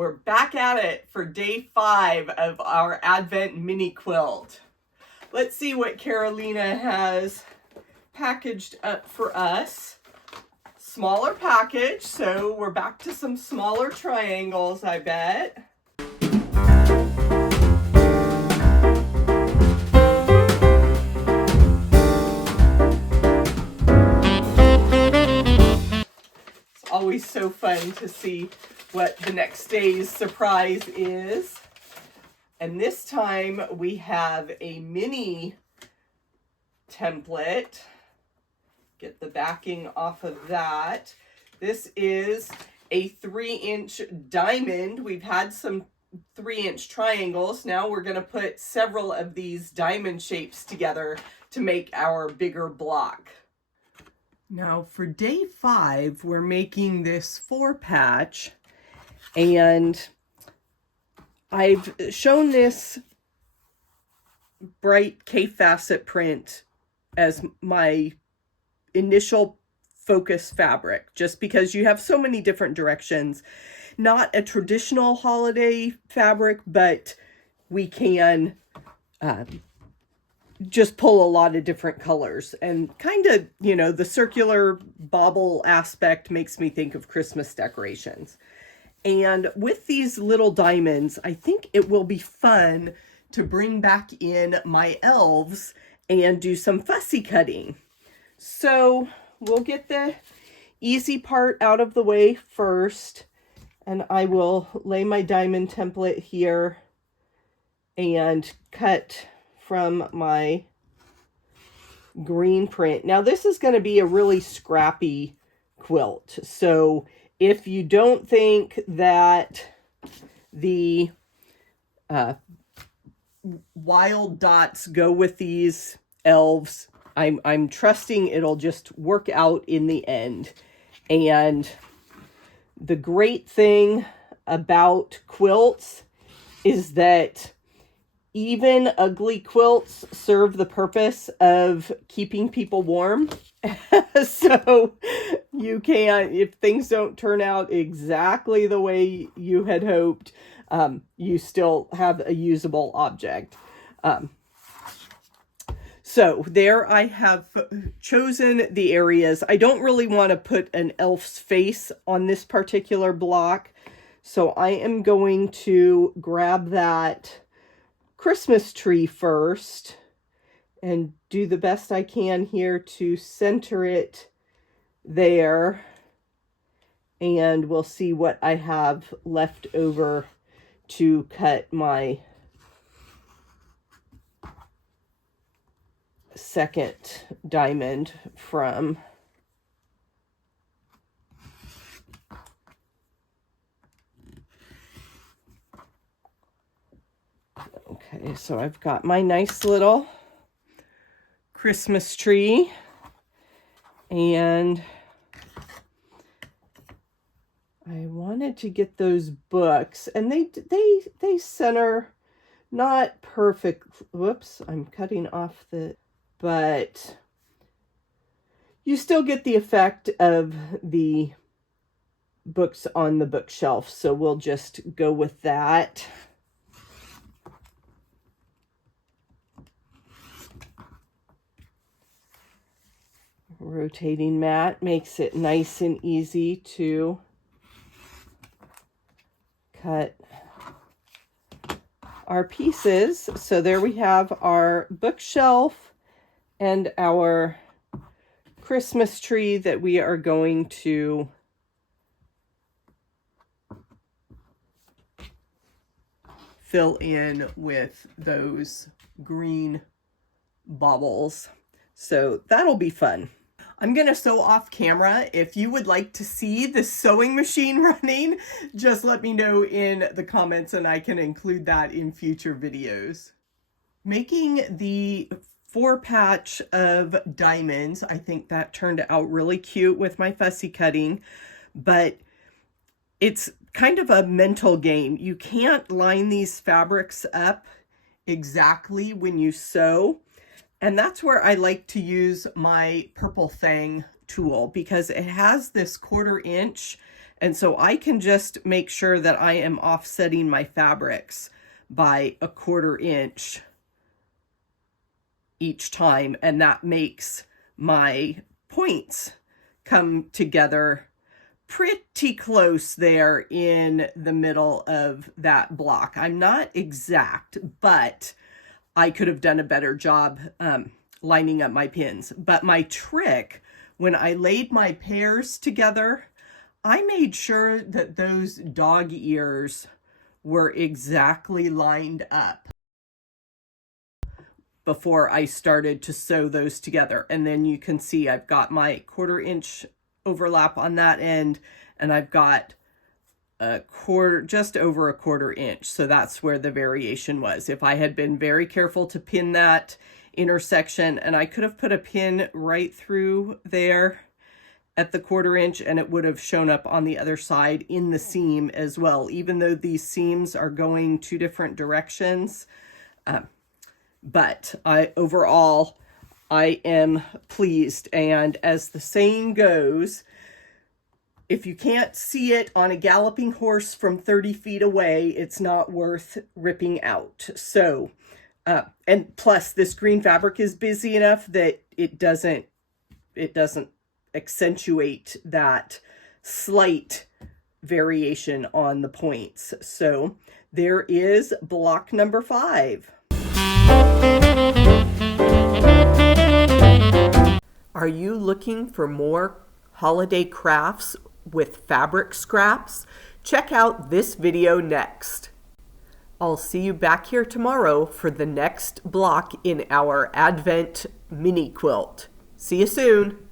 We're back at it for day 5 of our Advent mini quilt. Let's see what Carolina has packaged up for us. Smaller package, so we're back to some smaller triangles, I bet. It's always so fun to see what the next day's surprise is. And this time we have a mini template. Get the backing off of that. This is a 3-inch diamond. We've had some 3-inch triangles. Now we're going to put several of these diamond shapes together to make our bigger block. Now for day 5, we're making this 4-patch, and I've shown this bright K-facet print as my initial focus fabric, just because you have so many different directions. Not a traditional holiday fabric, but we can just pull a lot of different colors, and kind of, you know, the circular bauble aspect makes me think of Christmas decorations. And with these little diamonds, I think it will be fun to bring back in my elves and do some fussy cutting. So we'll get the easy part out of the way first, and I will lay my diamond template here and cut from my green print. Now this is going to be a really scrappy quilt, so if you don't think that the wild dots go with these elves, I'm trusting it'll just work out in the end. And the great thing about quilts is that even ugly quilts serve the purpose of keeping people warm. So you can, if things don't turn out exactly the way you had hoped, you still have a usable object. So there I have chosen the areas. I don't really want to put an elf's face on this particular block, so I am going to grab that Christmas tree first and do the best I can here to center it there, and we'll see what I have left over to cut my second diamond from. Okay, so I've got my nice little Christmas tree, and I wanted to get those books, and they center not perfect. Whoops, I'm cutting off the, but you still get the effect of the books on the bookshelf, so we'll just go with that. Rotating mat makes it nice and easy to cut our pieces. So there we have our bookshelf and our Christmas tree that we are going to fill in with those green baubles. So that'll be fun. I'm going to sew off camera. If you would like to see the sewing machine running, just let me know in the comments and I can include that in future videos. Making the 4-patch of diamonds, I think that turned out really cute with my fussy cutting, but it's kind of a mental game. You can't line these fabrics up exactly when you sew. And that's where I like to use my purple Thang tool, because it has this 1/4 inch And so I can just make sure that I am offsetting my fabrics by 1/4 inch each time, and that makes my points come together pretty close there in the middle of that block. I'm not exact, but I could have done a better job lining up my pins. But my trick, when I laid my pairs together, I made sure that those dog ears were exactly lined up before I started to sew those together. And then you can see I've got my 1/4 inch overlap on that end, and I've got just over 1/4 inch. So that's where the variation was. If I had been very careful to pin that intersection, and I could have put a pin right through there at the 1/4 inch, and it would have shown up on the other side in the seam as well, even though these seams are going 2 different directions. But overall, I am pleased. And as the saying goes, if you can't see it on a galloping horse from 30 feet away, it's not worth ripping out. So, and plus this green fabric is busy enough that it doesn't accentuate that slight variation on the points. So there is block number 5. Are you looking for more holiday crafts with fabric scraps? Check out this video next. I'll see you back here tomorrow for the next block in our Advent mini quilt. See you soon.